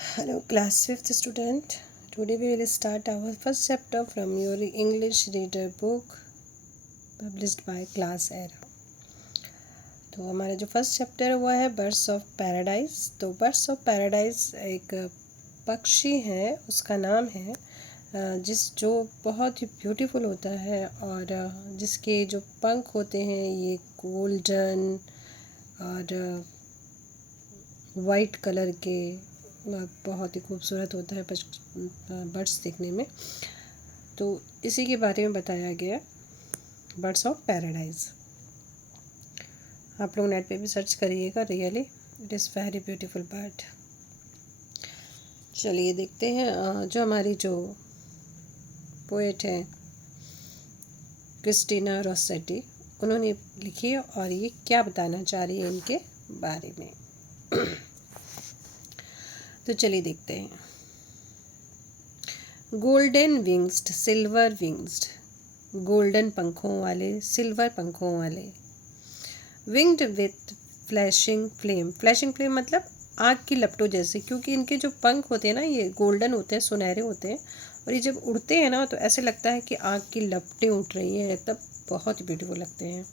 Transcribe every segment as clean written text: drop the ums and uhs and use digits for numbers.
Hello, class 5th student. Today we will start our first chapter from your English reader book published by Class Era. तो हमारा जो first chapter है वो है birds of paradise. तो birds of paradise एक पक्षी है, उसका नाम है जो बहुत ही ब्यूटीफुल होता है और जिसके जो पंख होते हैं ये गोल्डन और वाइट कलर के बहुत ही खूबसूरत होता है बर्ड्स देखने में। तो इसी के बारे में बताया गया बर्ड्स ऑफ पैराडाइज। आप लोग नेट पे भी सर्च करिएगा, really it is very beautiful bird. चलिए देखते हैं जो हमारी जो पोएट है क्रिस्टीना रोसेटी, उन्होंने लिखी है और ये क्या बताना चाह रही है इनके बारे में। तो चलिए देखते हैं। गोल्डन विंग्स्ड, सिल्वर विंग्स्ड, गोल्डन पंखों वाले, सिल्वर पंखों वाले। Winged with flashing flame, flashing flame मतलब आग की लपटों जैसे, क्योंकि इनके जो पंख होते हैं ना ये गोल्डन होते हैं, सुनहरे होते हैं, और ये जब उड़ते हैं ना तो ऐसे लगता है कि आग की लपटें उठ रही हैं, तब बहुत ही ब्यूटीफुल लगते हैं।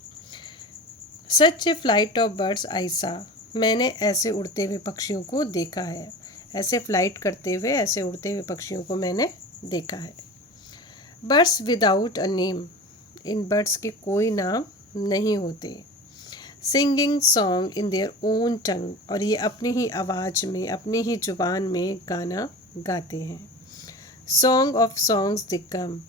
सच ए फ्लाइट ऑफ बर्ड्स आई सा, मैंने ऐसे उड़ते हुए पक्षियों को देखा है, ऐसे फ्लाइट करते हुए, ऐसे उड़ते हुए पक्षियों को मैंने देखा है। बर्ड्स विदाउट अ नेम, इन बर्ड्स के कोई नाम नहीं होते। Singing song in their own tongue, और ये अपनी ही आवाज़ में, अपनी ही जुबान में गाना गाते हैं। सॉन्ग ऑफ सॉन्ग्स दे कम,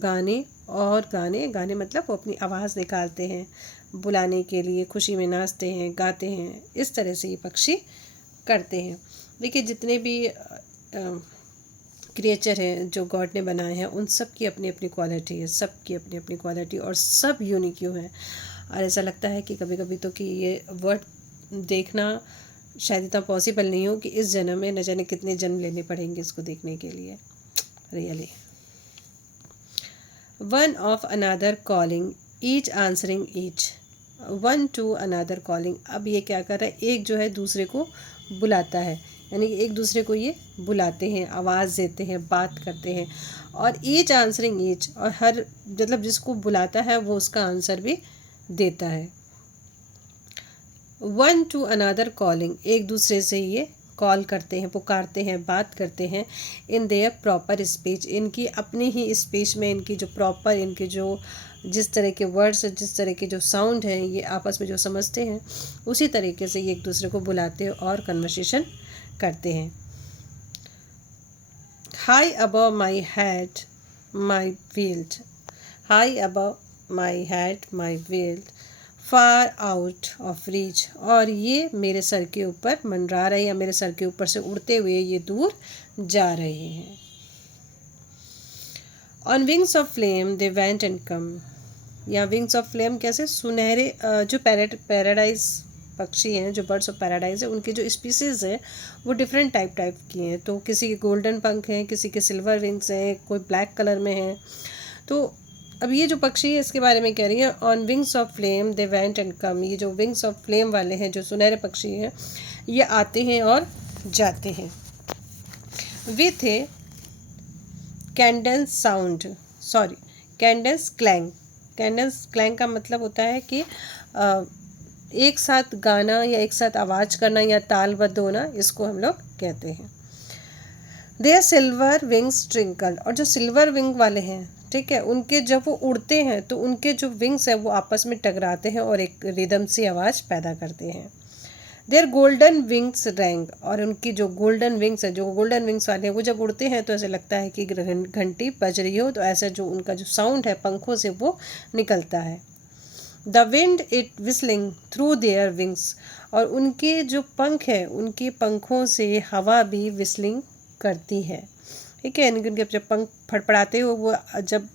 गाने और गाने, गाने मतलब वो अपनी आवाज़ निकालते हैं बुलाने के लिए, खुशी में नाचते हैं, गाते हैं, इस तरह से ये पक्षी करते हैं। देखिए जितने भी क्रिएचर हैं जो गॉड ने बनाए हैं उन सब की अपनी अपनी क्वालिटी है, सब की अपनी अपनी क्वालिटी, और सब यूनिक क्यों है। और ऐसा लगता है कि कभी कभी तो कि ये वर्ड देखना शायद इतना पॉसिबल नहीं हो कि इस जन्म में न जाने कितने जन्म लेने पड़ेंगे इसको देखने के लिए, really. One of another calling, each answering each, one two another calling. अब ये क्या कर रहा है, एक जो है दूसरे को बुलाता है, यानी कि एक दूसरे को ये बुलाते हैं, आवाज़ देते हैं, बात करते हैं। और ईच आंसरिंग ईच, और हर मतलब जिसको बुलाता है वो उसका आंसर भी देता है। वन टू अनदर कॉलिंग, एक दूसरे से ये कॉल करते हैं, पुकारते हैं, बात करते हैं। इन देयर प्रॉपर स्पीच, इनकी अपनी ही स्पीच में, इनकी जो प्रॉपर, इनके जो जिस तरह के वर्ड्स, जिस तरह के जो साउंड हैं, ये आपस में जो समझते हैं उसी तरीके से ये एक दूसरे को बुलाते हैं और कन्वर्सेशन करते हैं। High above my head my field, high above my head my field, far out of reach, और ये मेरे सर के ऊपर मंडरा रहे हैं, या मेरे सर के ऊपर से उड़ते हुए ये दूर जा रहे हैं। On wings of flame they went and come, या विंग्स ऑफ फ्लेम कैसे, सुनहरे जो पैराडाइज पक्षी हैं, जो बर्ड्स ऑफ पैराडाइज है, उनकी जो स्पीसीज़ हैं वो डिफरेंट टाइप की हैं। तो किसी के गोल्डन पंख हैं, किसी के सिल्वर विंग्स हैं, कोई ब्लैक कलर में हैं। तो अब ये जो पक्षी है इसके बारे में कह रही है, on wings of flame they went and come, ये जो विंग्स ऑफ फ्लेम वाले हैं, जो सुनहरे पक्षी हैं, ये आते हैं और जाते हैं। With A कैंडेंस sound, sorry कैंडेंस clang, कैंडेंस clang का मतलब होता है कि एक साथ गाना या एक साथ आवाज़ करना या तालबद्ध होना, इसको हम लोग कहते हैं। दे सिल्वर विंग्स ट्विंकल, और जो सिल्वर विंग वाले हैं, ठीक है, उनके जब वो उड़ते हैं तो उनके जो विंग्स हैं वो आपस में टकराते हैं और एक रिदम सी आवाज़ पैदा करते हैं। देयर गोल्डन विंग्स रैंग, और उनकी जो गोल्डन विंग्स है, जो गोल्डन विंग्स वाले हैं, वो जब उड़ते हैं तो ऐसे लगता है कि घंटी बज रही हो, तो ऐसा जो उनका जो साउंड है पंखों से वो निकलता है। The wind it whistling through their wings, और उनके जो पंख है, उनके पंखों से हवा भी विस्लिंग करती है, ठीक है, यानी कि उनके जब पंख फड़फड़ाते हो, वो जब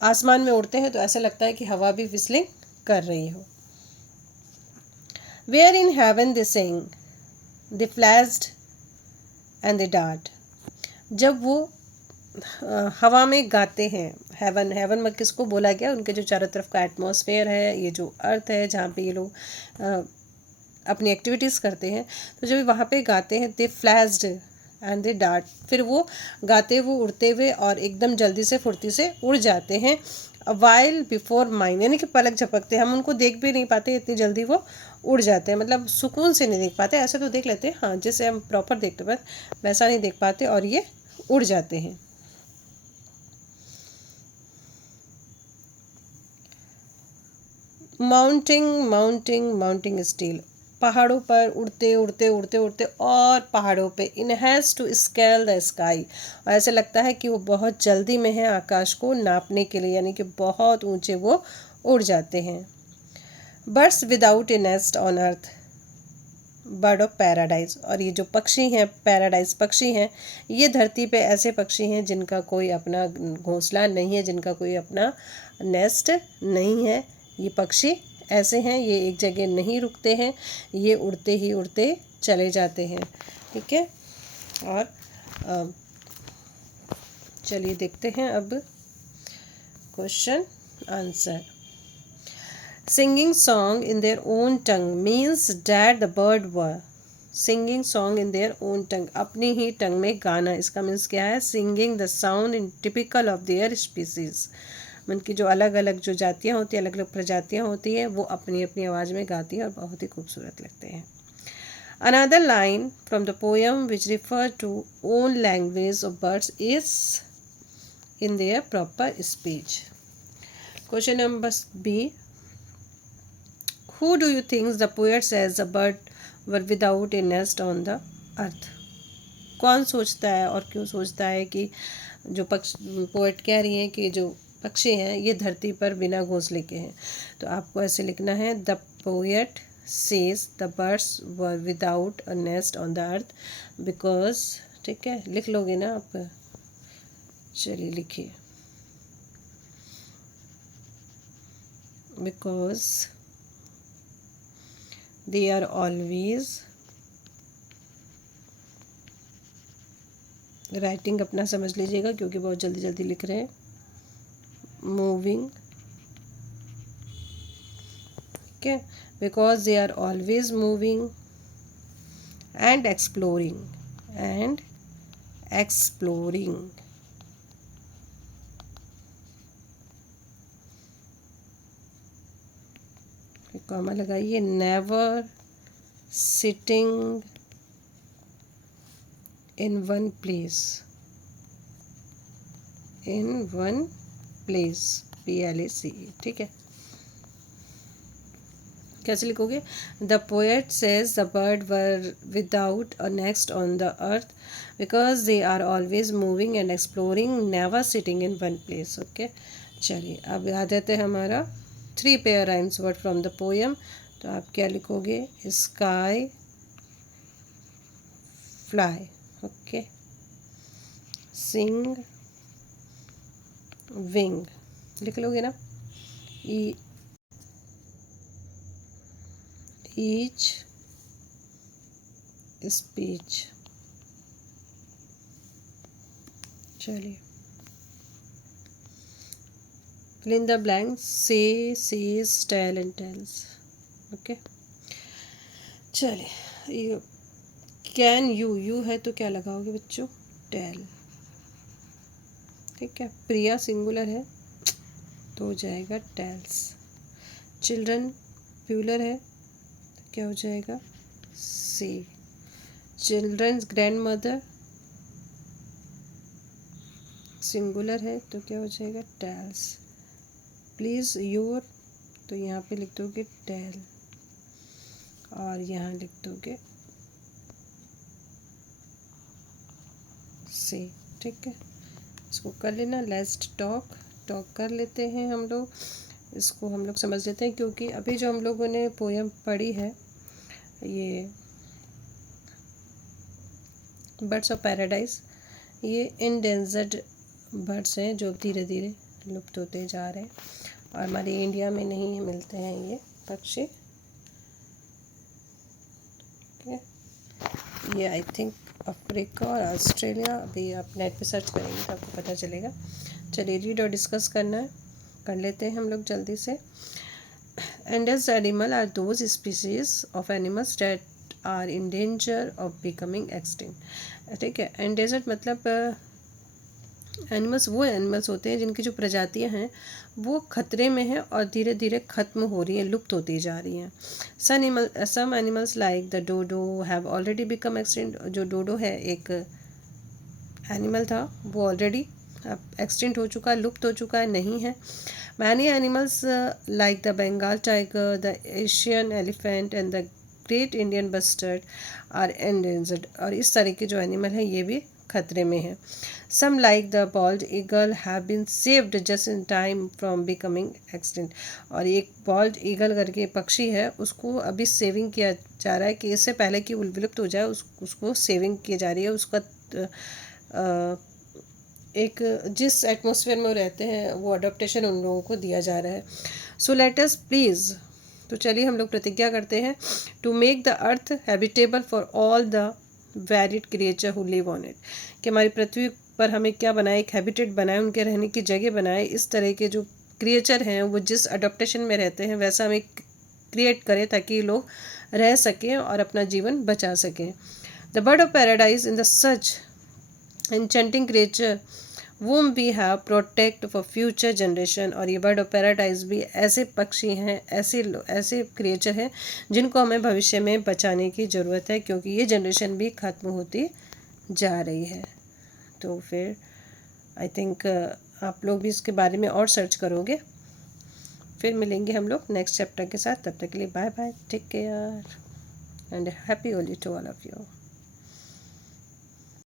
आसमान में उड़ते हैं तो ऐसा लगता है कि हवा भी विस्लिंग कर रही हो। Where in heaven they sing they flashed and they dart, जब वो हवा में गाते हैं, हेवन, हेवन में किसको बोला गया, उनके जो चारों तरफ का एटमॉस्फेयर है, ये जो अर्थ है जहाँ पे ये लोग अपनी एक्टिविटीज़ करते हैं, तो जब वहाँ पे गाते हैं, दे फ्लैश्ड एंड दे डार्ट, फिर वो गाते वो उड़ते हुए और एकदम जल्दी से फुर्ती से उड़ जाते हैं। वाइल बिफोर माइन, यानी कि पलक झपकते, हम उनको देख भी नहीं पाते, इतनी जल्दी वो उड़ जाते हैं, मतलब सुकून से नहीं देख पाते। ऐसे तो देख लेते हैं हाँ, जैसे हम प्रॉपर देखते हैं वैसा नहीं देख पाते और ये उड़ जाते हैं। माउंटिंग माउंटिंग माउंटिंग स्टील, पहाड़ों पर उड़ते उड़ते उड़ते उड़ते और पहाड़ों पे, in has to scale the sky, और ऐसे लगता है कि वो बहुत जल्दी में है आकाश को नापने के लिए, यानी कि बहुत ऊंचे वो उड़ जाते हैं। Birds without A nest on earth, bird of paradise, और ये जो पक्षी हैं पैराडाइज पक्षी हैं, ये धरती पे ऐसे पक्षी हैं जिनका कोई अपना घोंसला नहीं है, जिनका कोई अपना नेस्ट नहीं है। ये पक्षी ऐसे हैं, ये एक जगह नहीं रुकते हैं, ये उड़ते ही उड़ते चले जाते हैं। ठीक है, और चलिए देखते हैं अब question answer. Singing song in their own tongue means that the bird were singing song in their own tongue, अपनी ही टंग में गाना, इसका मीन्स क्या है? Singing the sound in typical of their species, मन की जो अलग अलग जो जातियाँ होती हैं, अलग अलग प्रजातियाँ होती हैं, वो अपनी अपनी आवाज़ में गाती हैं और बहुत ही खूबसूरत लगते हैं। Another line from the poem which refer to own language of birds is in their proper speech. Question number B. Who do you think the poet says the bird were without a nest on the earth? कौन सोचता है और क्यों सोचता है कि जो poet कह रही हैं कि जो पक्षी हैं ये धरती पर बिना घोंसले के हैं? तो आपको ऐसे लिखना है, the poet says the birds were without a nest on the earth because, ठीक है, लिख लोगे ना आप? चलिए लिखिए, because they are always, writing अपना समझ लीजिएगा क्योंकि बहुत जल्दी जल्दी लिख रहे हैं, मूविंग, ठीक है, because they are always moving and exploring, and exploring. Comma लगाइए, never sitting in one place, in one place, PLACE, ठीक है। कैसे लिखोगे? The poet says the bird were without a nest on the earth because they are always moving and exploring, never sitting in one place. Okay, चलिए अब आ जाते हैं हमारा 3 pair rhymes word from the poem. तो आप क्या लिखोगे? स्काई, फ्लाई, ओके, सिंग, विंग, लिख लोगे ना? Each, speech. चलिए, fill in the blanks, say, says, tell and tells। Okay, चलिए, कैन यू, यू है तो क्या लगाओगे बच्चों? टेल, ठीक है। प्रिया सिंगुलर है तो हो जाएगा टेल्स। चिल्ड्रन प्यूलर है तो क्या हो जाएगा? सी। चिल्ड्रंस ग्रैंड मदर सिंगुलर है तो क्या हो जाएगा? टेल्स। प्लीज़ योर, तो यहाँ पे लिख दोगे टेल और यहाँ लिख दोगे से, ठीक है। इसको कर लेना। लेट्स टॉक, टॉक कर लेते हैं हम लोग, इसको हम लोग समझ लेते हैं क्योंकि अभी जो हम लोगों ने पोएम पढ़ी है ये बर्ड्स ऑफ पैराडाइज, ये इंडेंजर्ड बर्ड्स हैं जो धीरे धीरे लुप्त होते जा रहे हैं और हमारे इंडिया में नहीं मिलते हैं ये पक्षी। ये आई थिंक अफ्रीका और ऑस्ट्रेलिया, अभी आप नेट पे सर्च करेंगे तो आपको पता चलेगा। चलिए, रीड और डिस्कस करना है, कर लेते हैं हम लोग जल्दी से। Endangered animal are those species of animals that are in danger of becoming extinct. ठीक है, एंडेंजर्ड मतलब एनिमल्स वो एनिमल्स होते हैं जिनकी जो प्रजातियां हैं वो खतरे में हैं और धीरे धीरे ख़त्म हो रही हैं, लुप्त होती जा रही हैं। Some animals like the dodo have already become extinct. जो डोडो है एक एनिमल था, वो ऑलरेडी अब एक्सटिंक्ट हो चुका है, लुप्त हो चुका है, नहीं है। Many animals like the Bengal tiger, the Asian elephant and the great Indian bustard are endangered. और इस तरह के जो एनिमल हैं ये भी खतरे में हैं। Some like the bald eagle have been saved just in time from becoming extinct. और एक बॉल्ड ईगल करके पक्षी है, उसको अभी सेविंग किया जा रहा है कि इससे पहले कि वो विलुप्त हो जाए उसको सेविंग की जा रही है। उसका एक जिस एटमॉस्फेयर में वो रहते हैं वो अडोप्टेशन उन लोगों को दिया जा रहा है। सो लेट अस प्लीज़, तो चलिए हम लोग प्रतिज्ञा करते हैं to make the earth habitable for all the varied creature who live on it, कि हमारी पृथ्वी पर हमें क्या बनाए, एक हैबिटेट बनाए, उनके रहने की जगह बनाए। इस तरह के जो क्रिएचर हैं वो जिस अडोप्टेशन में रहते हैं वैसा हमें क्रिएट करें ताकि लोग रह सकें और अपना जीवन बचा सकें। The bird of paradise in the such enchanting creature whom we have protect for future generation। और ये बर्ड ऑफ पैराडाइज भी ऐसे पक्षी हैं, ऐसे क्रिएचर हैं जिनको हमें भविष्य में बचाने की ज़रूरत है, क्योंकि ये जनरेशन भी ख़त्म होती जा रही है। तो फिर आई थिंक आप लोग भी इसके बारे में और सर्च करोगे। फिर मिलेंगे हम लोग नेक्स्ट चैप्टर के साथ। तब तक के लिए bye bye, take care and happy Holi to all of you.